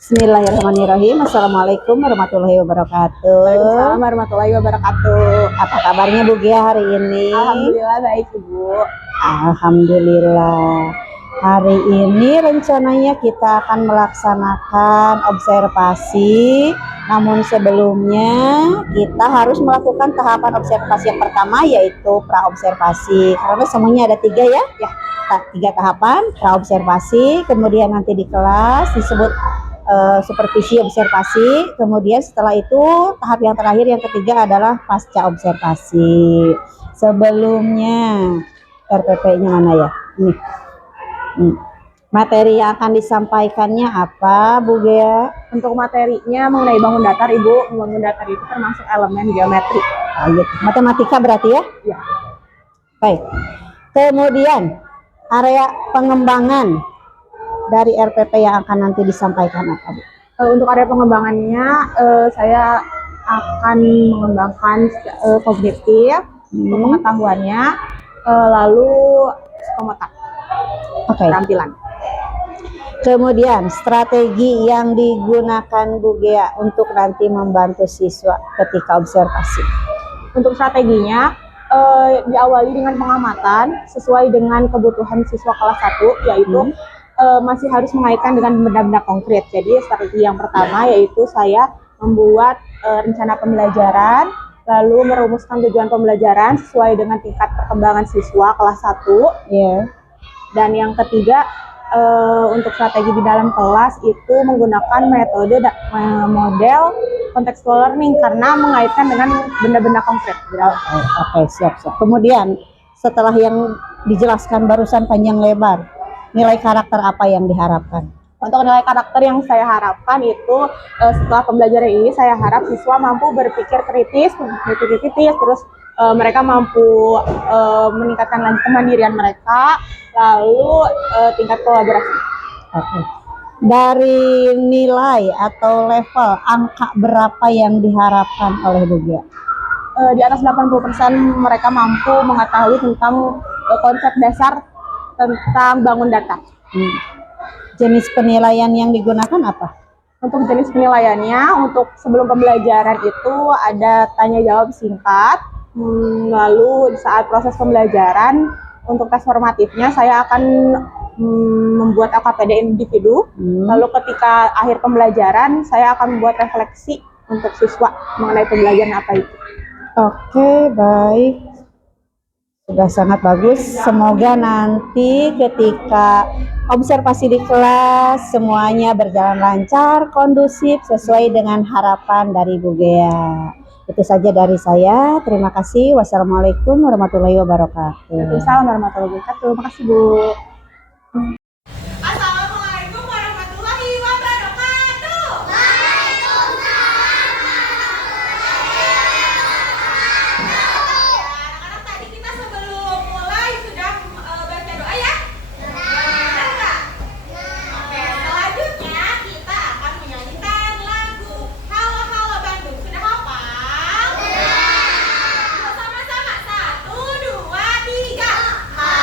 Bismillahirrahmanirrahim. Assalamualaikum warahmatullahi wabarakatuh. Waalaikumsalam warahmatullahi wabarakatuh. Apa kabarnya Bu Gia hari ini? Alhamdulillah baik Ibu. Alhamdulillah. Hari ini rencananya kita akan melaksanakan observasi. Namun sebelumnya kita harus melakukan tahapan observasi yang pertama, yaitu praobservasi. Karena semuanya ada 3 ya. 3 tahapan praobservasi. Kemudian nanti di kelas disebut supervisi observasi. Kemudian setelah itu tahap yang terakhir yang ketiga adalah pasca observasi. Sebelumnya RPP-nya mana ya? Ini. Materi yang akan disampaikannya apa, Bu Gea? Untuk materinya mengenai bangun datar, Ibu. Bangun datar itu termasuk elemen geometri. Matematika berarti ya? Ya. Baik. Kemudian area pengembangan dari RPP yang akan nanti disampaikan apa, Bu? Untuk area pengembangannya, saya akan mengembangkan kognitif, pengetahuannya, lalu psikomotor, keterampilan. Kemudian strategi yang digunakan Bu Gea untuk nanti membantu siswa ketika observasi. Untuk strateginya diawali dengan pengamatan sesuai dengan kebutuhan siswa kelas 1, yaitu masih harus mengaitkan dengan benda-benda konkret. Jadi strategi yang pertama yaitu saya membuat rencana pembelajaran, lalu merumuskan tujuan pembelajaran sesuai dengan tingkat perkembangan siswa kelas 1. Dan yang ketiga, untuk strategi di dalam kelas itu menggunakan metode model contextual learning karena mengaitkan dengan benda-benda konkret. Oke, siap. Kemudian setelah yang dijelaskan barusan panjang lebar, nilai karakter apa yang diharapkan? Untuk nilai karakter yang saya harapkan itu setelah pembelajaran ini saya harap siswa mampu berpikir kritis, terus mereka mampu meningkatkan lagi kemandirian mereka, lalu tingkat kolaborasi. Oke. Dari nilai atau level angka berapa yang diharapkan oleh Bu Gia? Di atas 80% mereka mampu mengetahui tentang konsep dasar tentang bangun data. Jenis penilaian yang digunakan apa? Untuk jenis penilaiannya, untuk sebelum pembelajaran itu ada tanya jawab singkat, lalu saat proses pembelajaran untuk tes formatifnya saya akan membuat LKPD individu, lalu ketika akhir pembelajaran saya akan membuat refleksi untuk siswa mengenai pembelajaran apa itu. Oke, baik. Sudah sangat bagus. Semoga nanti ketika observasi di kelas semuanya berjalan lancar, kondusif, sesuai dengan harapan dari Bu Gea. Itu saja dari saya. Terima kasih. Wassalamualaikum warahmatullahi wabarakatuh. Waalaikumsalam warahmatullahi wabarakatuh. Makasih Bu. Assalamualaikum warahmatullahi wabarakatuh. Anak-anak, tadi kita sebelum mulai sudah baca doa ya? Benar nggak? Oke, selanjutnya kita akan menyanyikan lagu Halo Halo Bandung. Sudah hafal? Sama-sama. 1, 2, 3. Halo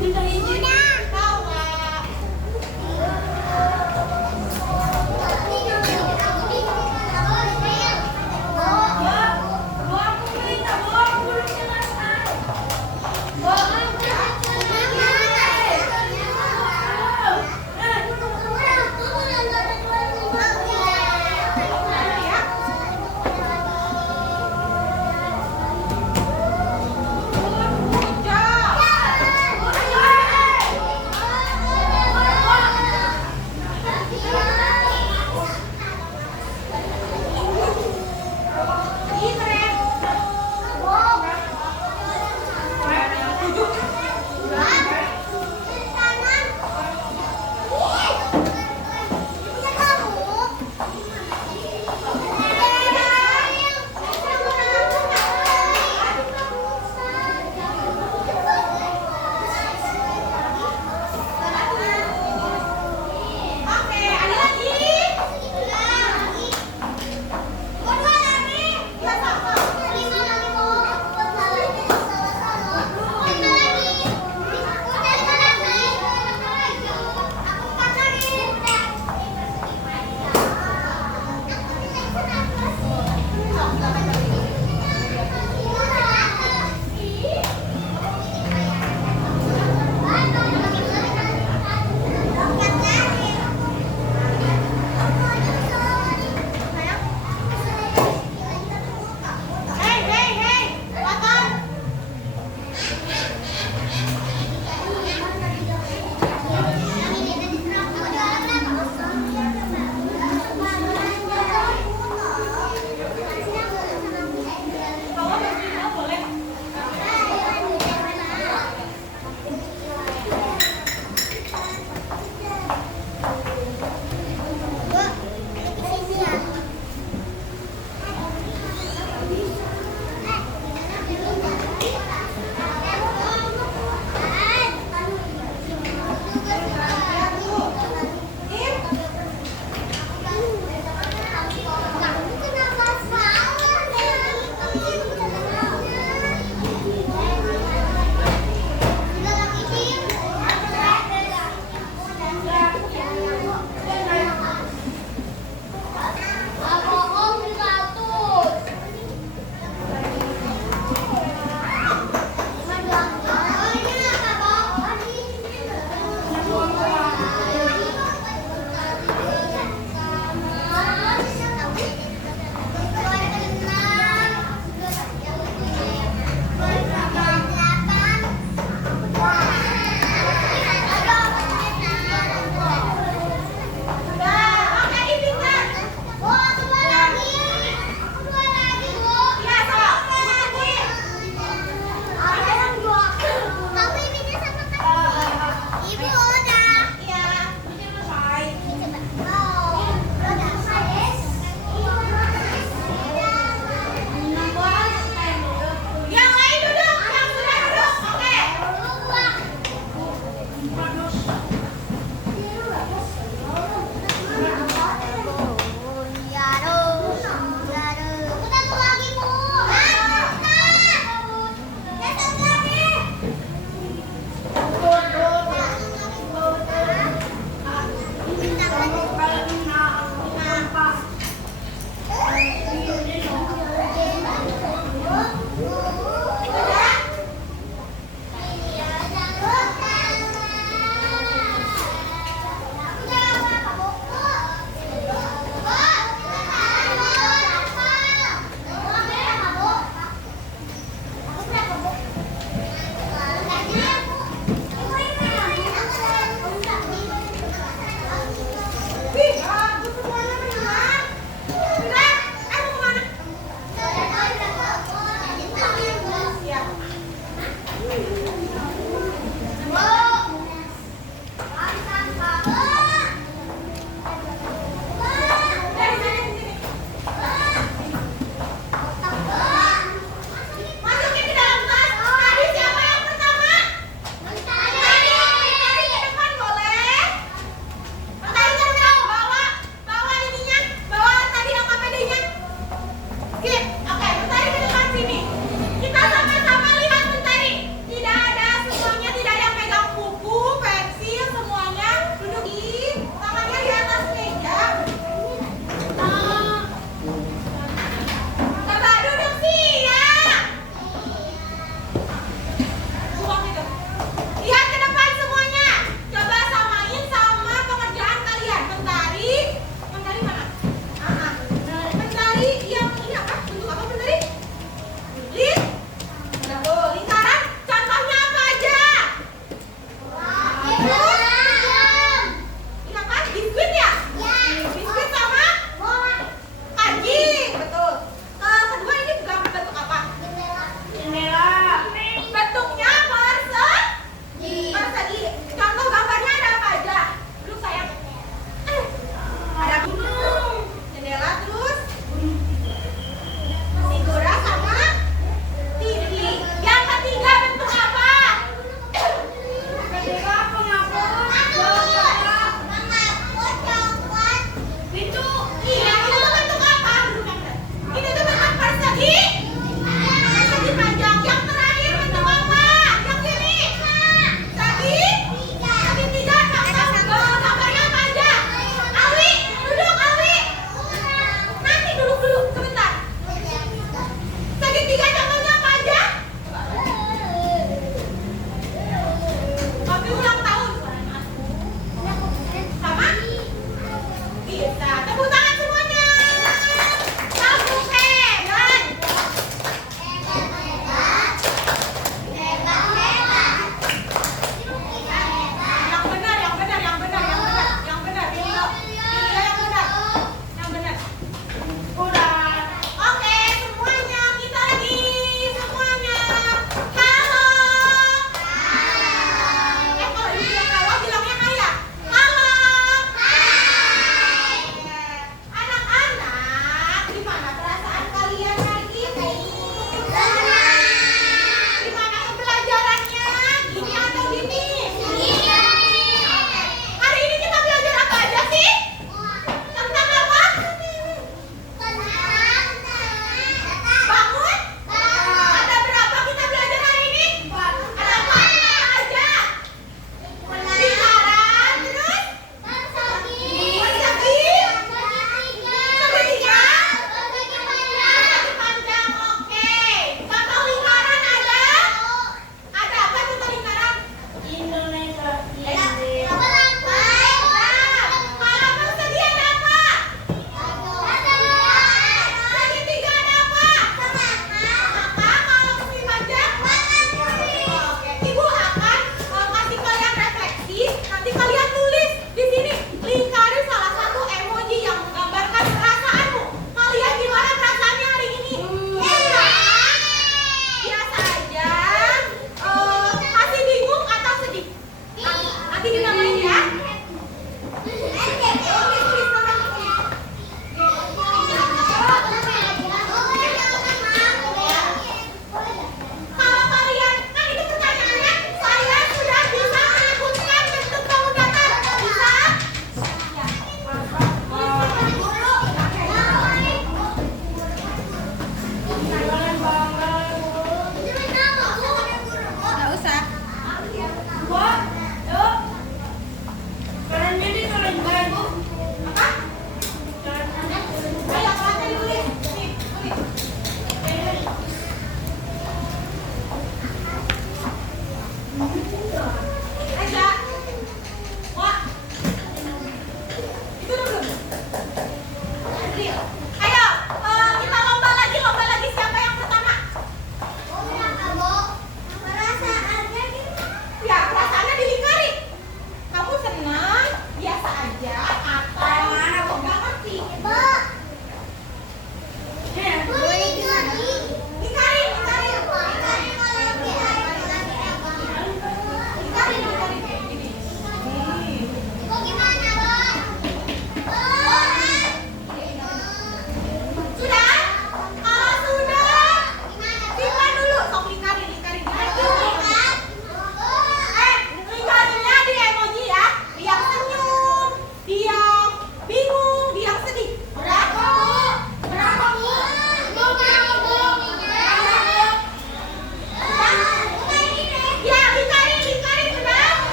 Minta izin. Tawa.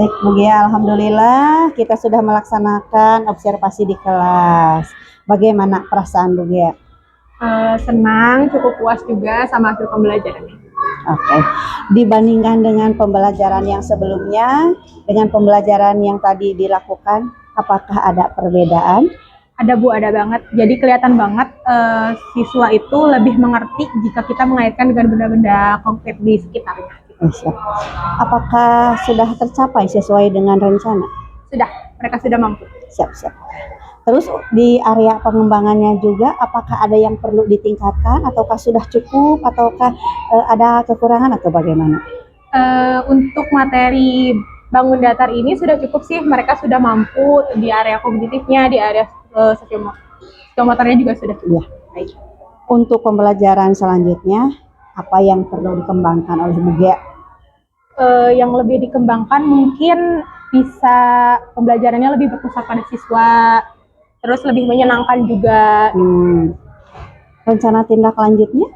Baik, Bu Gia, alhamdulillah kita sudah melaksanakan observasi di kelas. Bagaimana perasaan Bu Gia? Senang, cukup puas juga sama hasil pembelajarannya. Oke. Dibandingkan dengan pembelajaran yang sebelumnya, dengan pembelajaran yang tadi dilakukan, apakah ada perbedaan? Ada Bu, ada banget. Jadi kelihatan banget siswa itu lebih mengerti jika kita mengaitkan dengan benda-benda konkret di sekitarnya. Siap. Apakah sudah tercapai sesuai dengan rencana? Sudah, mereka sudah mampu. Siap. Terus di area pengembangannya juga, apakah ada yang perlu ditingkatkan, ataukah sudah cukup, ataukah ada kekurangan atau bagaimana? Untuk materi bangun datar ini sudah cukup sih, mereka sudah mampu di area kognitifnya, di area psikomotornya juga sudah cukup. Iya. Baik. Untuk pembelajaran selanjutnya, apa yang perlu dikembangkan oleh Bu Gia? Yang lebih dikembangkan mungkin bisa pembelajarannya lebih berpusat pada siswa, terus lebih menyenangkan juga. Rencana tindak lanjutnya?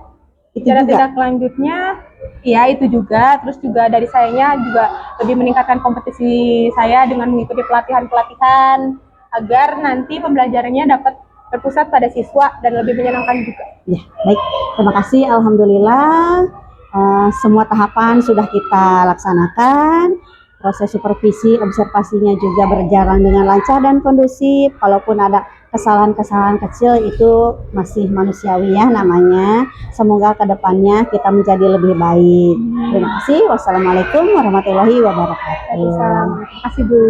Tindak lanjutnya, ya itu juga. Terus juga dari sayanya juga lebih meningkatkan kompetisi saya dengan mengikuti pelatihan-pelatihan agar nanti pembelajarannya dapat berpusat pada siswa dan lebih menyenangkan juga. Ya, baik. Terima kasih. Alhamdulillah semua tahapan sudah kita laksanakan. Proses supervisi, observasinya juga berjalan dengan lancar dan kondusif. Kalaupun ada kesalahan-kesalahan kecil itu masih manusiawi ya namanya. Semoga kedepannya kita menjadi lebih baik. Terima kasih. Wassalamualaikum warahmatullahi wabarakatuh. Terima kasih Bu.